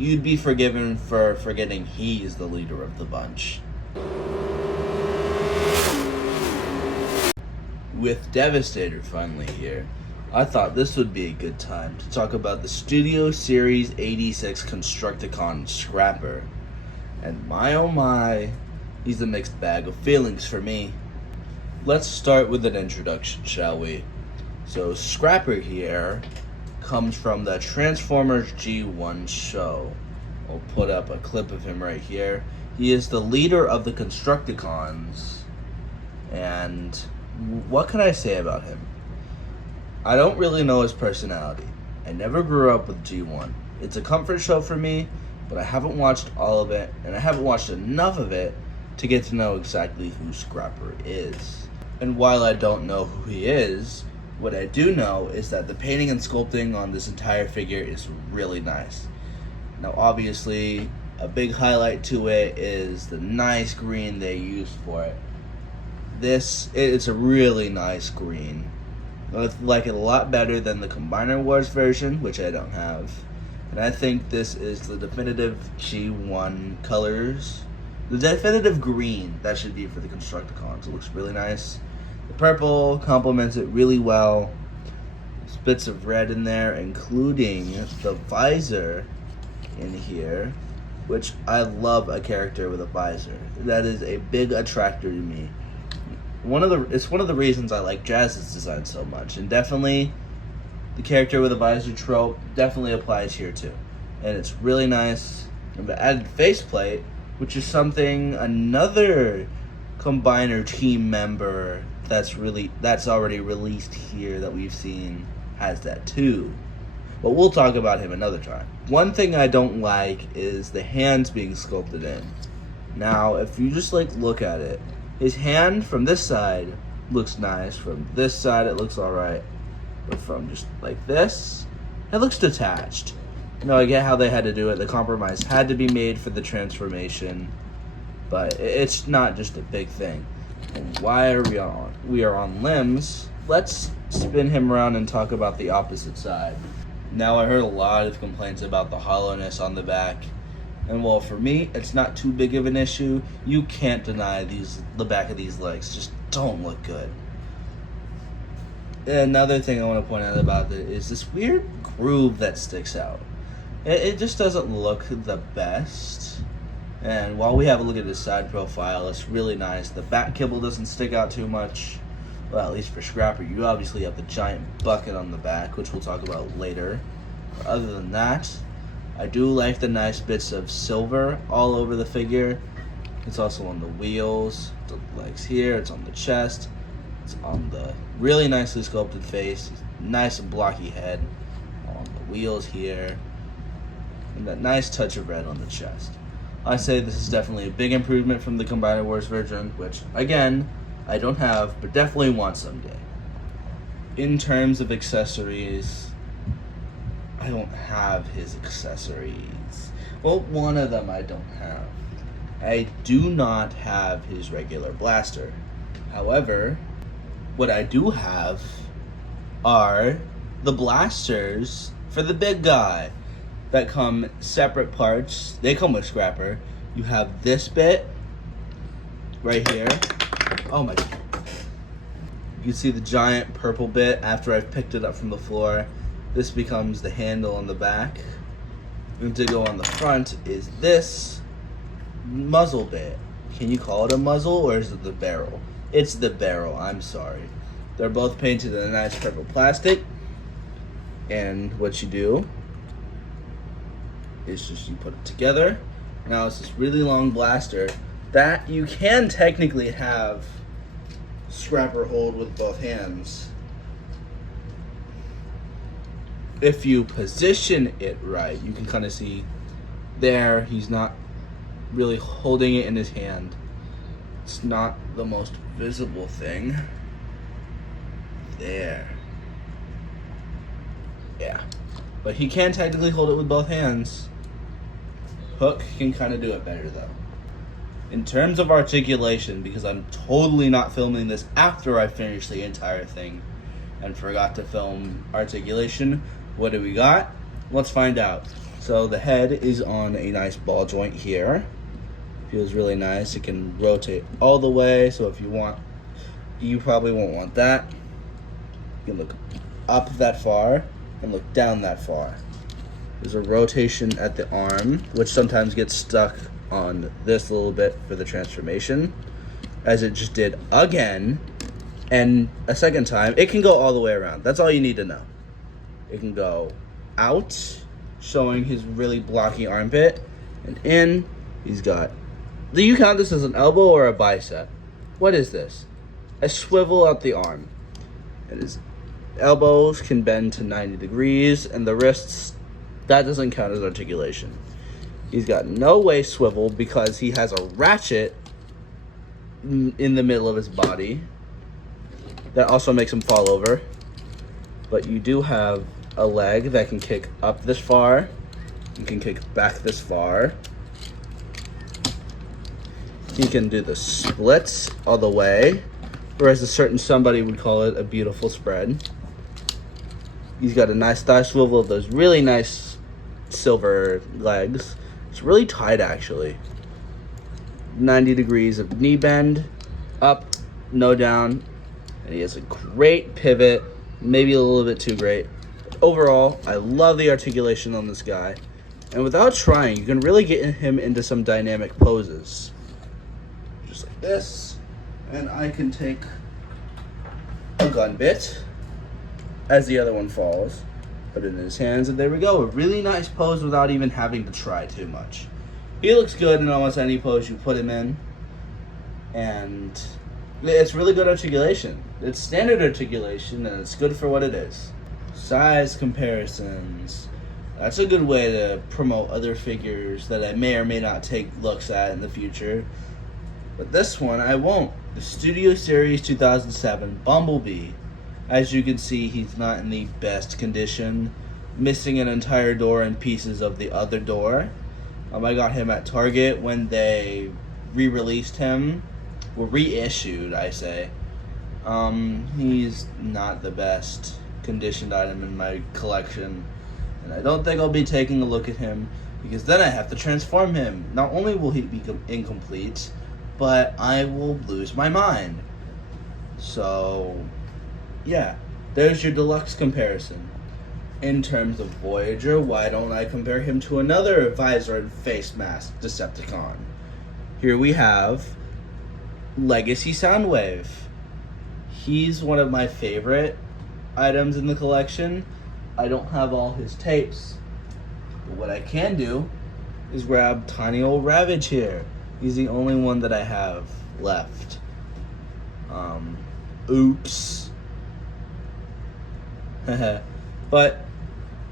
you'd be forgiven for forgetting he's the leader of the bunch. With Devastator finally here, I thought this would be a good time to talk about the Studio Series 86 Constructicon Scrapper. And my oh my, he's a mixed bag of feelings for me. Let's start with an introduction, shall we? So Scrapper here comes from the Transformers G1 show. I'll put up a clip of him right here. He is the leader of the Constructicons, and what can I say about him? I don't really know his personality. I never grew up with G1. It's a comfort show for me, but I haven't watched all of it, and I haven't watched enough of it to get to know exactly who Scrapper is. And while I don't know who he is, what I do know is that the painting and sculpting on this entire figure is really nice. Now obviously, a big highlight to it is the nice green they used for it. It's a really nice green. I like it a lot better than the Combiner Wars version, which I don't have. And I think this is the definitive G1 colors. The definitive green that should be for the Constructicons. It looks really nice. The purple complements it really well. There's bits of red in there, including the visor in here, which I love a character with a visor. That is a big attractor to me. It's one of the reasons I like Jazz's design so much, and definitely the character with a visor trope definitely applies here too. And it's really nice. And the added faceplate, which is something another Combiner team member that's already released here that we've seen has that too. But we'll talk about him another time. One thing I don't like is the hands being sculpted in. Now, if you just look at it, his hand from this side looks nice. From this side, it looks alright. But from just like this, it looks detached. I get how they had to do it. The compromise had to be made for the transformation. But it's not just a big thing. And why are we are on limbs, let's spin him around and talk about the opposite side. Now, I heard a lot of complaints about the hollowness on the back. And while for me, it's not too big of an issue, you can't deny the back of these legs just don't look good. Another thing I want to point out about it is this weird groove that sticks out. It just doesn't look the best. And while we have a look at his side profile, it's really nice. The back kibble doesn't stick out too much. Well, at least for Scrapper. You obviously have the giant bucket on the back, which we'll talk about later. But other than that, I do like the nice bits of silver all over the figure. It's also on the wheels, the legs here, it's on the chest, it's on the really nicely sculpted face, nice and blocky head, on the wheels here, and that nice touch of red on the chest. I say this is definitely a big improvement from the Combiner Wars version, which, again, I don't have, but definitely want someday. In terms of accessories, I don't have his accessories. Well, one of them I don't have. I do not have his regular blaster. However, what I do have are the blasters for the big guy that come separate parts. They come with Scrapper. You have this bit right here. Oh my God. You can see the giant purple bit after I've picked it up from the floor. This becomes the handle on the back. And to go on the front is this muzzle bit. Can you call it a muzzle or is it the barrel? It's the barrel, I'm sorry. They're both painted in a nice purple plastic. And what you do is just you put it together. Now it's this really long blaster that you can technically have Scrapper hold with both hands. If you position it right, you can kind of see there, he's not really holding it in his hand. It's not the most visible thing. There. Yeah. But he can technically hold it with both hands. Hook can kind of do it better though. In terms of articulation, because I'm totally not filming this after I finish the entire thing and forgot to film articulation, what do we got? Let's find out. So the head is on a nice ball joint here. Feels really nice. It can rotate all the way, so if you want, you probably won't want that. You can look up that far and look down that far. There's a rotation at the arm, which sometimes gets stuck on this a little bit for the transformation, as it just did again. And a second time, it can go all the way around. That's all you need to know. It can go out, showing his really blocky armpit, and in, he's got, do you count this as an elbow or a bicep? What is this? A swivel out the arm. And his elbows can bend to 90 degrees, and the wrists, that doesn't count as articulation. He's got no waist swivel because he has a ratchet in the middle of his body. That also makes him fall over. But you do have a leg that can kick up this far. You can kick back this far. He can do the splits all the way, whereas a certain somebody would call it a beautiful spread. He's got a nice thigh swivel of those really nice silver legs. It's really tight, actually. 90 degrees of knee bend, up, no down. And he has a great pivot, maybe a little bit too great. But overall, I love the articulation on this guy. And without trying, you can really get him into some dynamic poses. Just like this. And I can take a gun bit as the other one falls. Put it in his hands, and there we go. A really nice pose without even having to try too much. He looks good in almost any pose you put him in. And it's really good articulation. It's standard articulation, and it's good for what it is. Size comparisons. That's a good way to promote other figures that I may or may not take looks at in the future. But this one, I won't. The Studio Series 2007 Bumblebee. As you can see, he's not in the best condition. Missing an entire door and pieces of the other door. I got him at Target when they re-released him. Well, reissued, I say. He's not the best conditioned item in my collection. And I don't think I'll be taking a look at him, because then I have to transform him. Not only will he be incomplete, but I will lose my mind. So, yeah, there's your deluxe comparison. In terms of Voyager, why don't I compare him to another visor and face mask Decepticon? Here we have Legacy Soundwave. He's one of my favorite items in the collection. I don't have all his tapes, but what I can do is grab tiny old Ravage here. He's the only one that I have left. Oops. But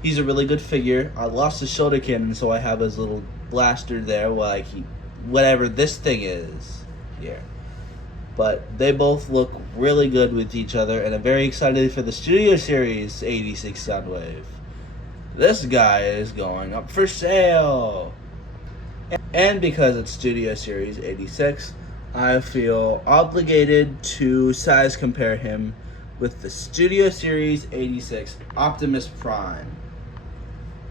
he's a really good figure. I lost his shoulder cannon, so I have his little blaster there while I keep whatever this thing is here. But they both look really good with each other, and I'm very excited for the Studio Series 86 Soundwave. This guy is going up for sale. And because it's Studio Series 86, I feel obligated to size compare him with the Studio Series 86 Optimus Prime.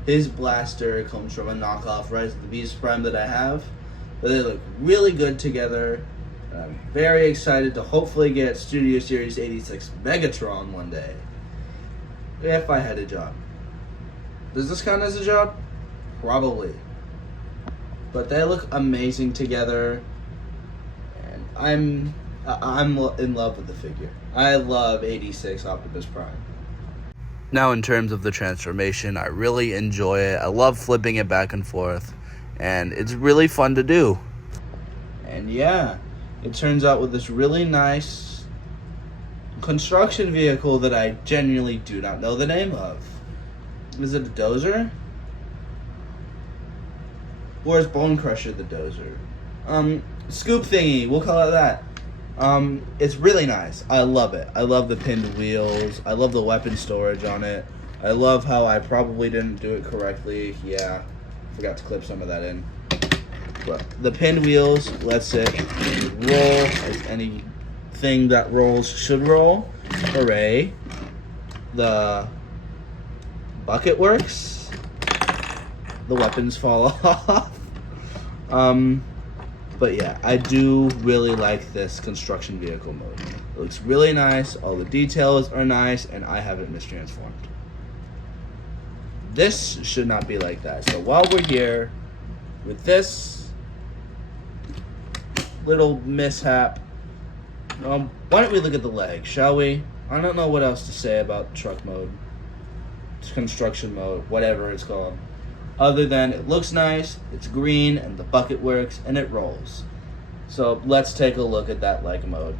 His blaster comes from a knockoff Rise of the Beast Prime that I have, but they look really good together. I'm very excited to hopefully get Studio Series 86 Megatron one day, if I had a job. Does this count as a job? Probably. But they look amazing together, and I'm in love with the figure. I love 86 Optimus Prime. Now, in terms of the transformation, I really enjoy it. I love flipping it back and forth, and it's really fun to do. And yeah, it turns out with this really nice construction vehicle that I genuinely do not know the name of. Is it a dozer? Or is Bone Crusher the dozer? Scoop thingy, we'll call it that. It's really nice. I love it. I love the pinned wheels. I love the weapon storage on it. I love how I probably didn't do it correctly. Yeah, forgot to clip some of that in. But the pinned wheels lets it roll as anything that rolls should roll. Hooray. The bucket works. the weapons fall off. But yeah, I do really like this construction vehicle mode. It looks really nice, all the details are nice, and I haven't mistransformed. This should not be like that. So while we're here with this little mishap, why don't we look at the leg, shall we? I don't know what else to say about truck mode, construction mode, whatever it's called. Other than it looks nice, it's green, and the bucket works, and it rolls. So let's take a look at that leg mode.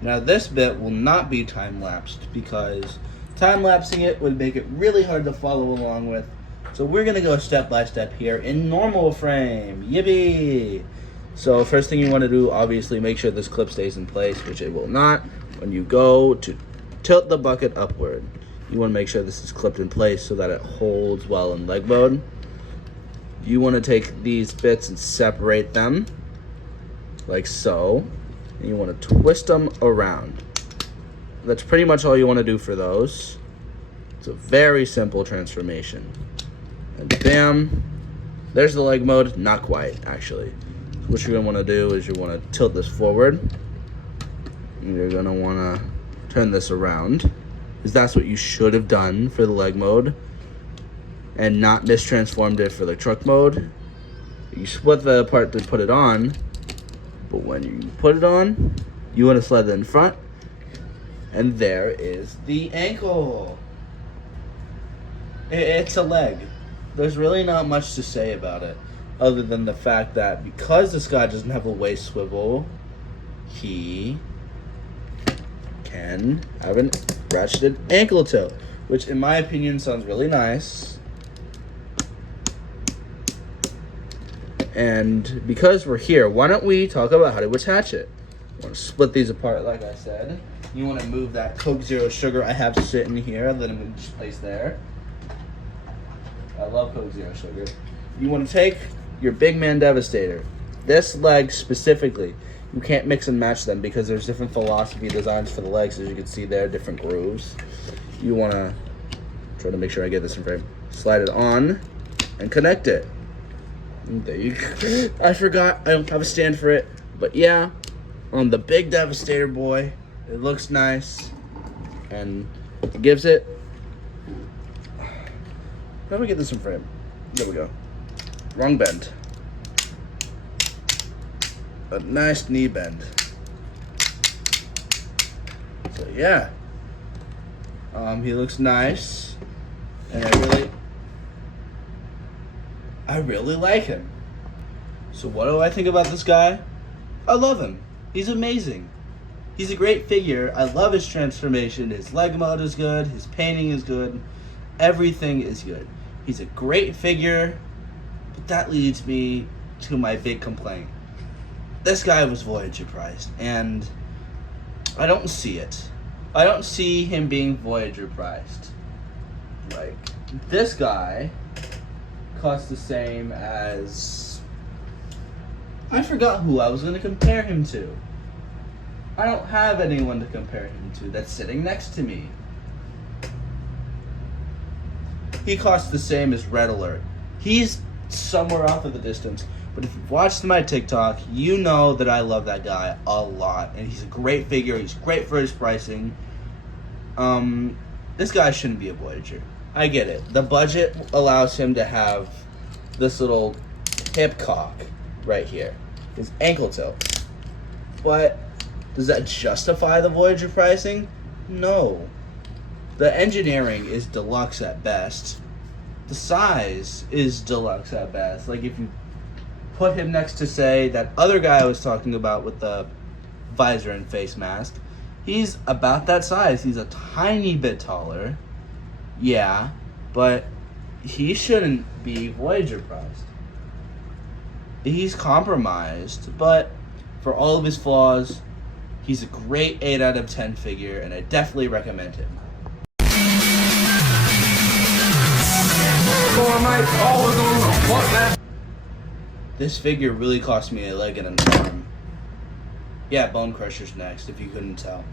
Now this bit will not be time-lapsed because time-lapsing it would make it really hard to follow along with. So we're going to go step by step here in normal frame. Yippee! So first thing you want to do, obviously, make sure this clip stays in place, which it will not. When you go to tilt the bucket upward, you want to make sure this is clipped in place so that it holds well in leg mode. You want to take these bits and separate them, like so. And you want to twist them around. That's pretty much all you want to do for those. It's a very simple transformation. And bam, there's the leg mode. Not quite, actually. So what you're going to want to do is you want to tilt this forward. And you're going to want to turn this around, because that's what you should have done for the leg mode and not mistransformed it for the truck mode. You split the part to put it on, but when you put it on, you want to slide it in front, and there is the ankle. It's a leg. There's really not much to say about it other than the fact that because this guy doesn't have a waist swivel, he can have an ratcheted ankle tilt, which in my opinion sounds really nice. And because we're here, why don't we talk about how to attach it? You want to split these apart, like I said. You want to move that Coke Zero Sugar I have sitting here that I'm going to just place there. I love Coke Zero Sugar. You want to take your Big Man Devastator. This leg specifically, you can't mix and match them because there's different philosophy designs for the legs, as you can see there, different grooves. You want to try to make sure I get this in frame. Slide it on and connect it. And there you go. I forgot I don't have a stand for it, but yeah, on the Big Devastator boy, it looks nice and it gives it. How do we get this in frame? There we go. Wrong bend. A nice knee bend. So yeah, he looks nice, and I really like him. So what do I think about this guy? I love him. He's amazing. He's a great figure. I love his transformation. His leg mode is good. His painting is good. Everything is good. He's a great figure, but that leads me to my big complaint. This guy was Voyager priced, and I don't see it. I don't see him being Voyager priced. Like, this guy costs the same as... I forgot who I was going to compare him to. I don't have anyone to compare him to that's sitting next to me. He costs the same as Red Alert. He's somewhere off of the distance. But if you've watched my TikTok, you know that I love that guy a lot. And he's a great figure. He's great for his pricing. This guy shouldn't be a Voyager. I get it. The budget allows him to have this little hip cock right here. His ankle tilt. But does that justify the Voyager pricing? No. The engineering is deluxe at best. The size is deluxe at best. Like, if you put him next to, say, that other guy I was talking about with the visor and face mask, he's about that size. He's a tiny bit taller. Yeah, but he shouldn't be Voyager priced. He's compromised, but for all of his flaws, he's a great 8 out of 10 figure, and I definitely recommend him. This figure really cost me a leg and an arm. Yeah, Bone Crusher's next, if you couldn't tell.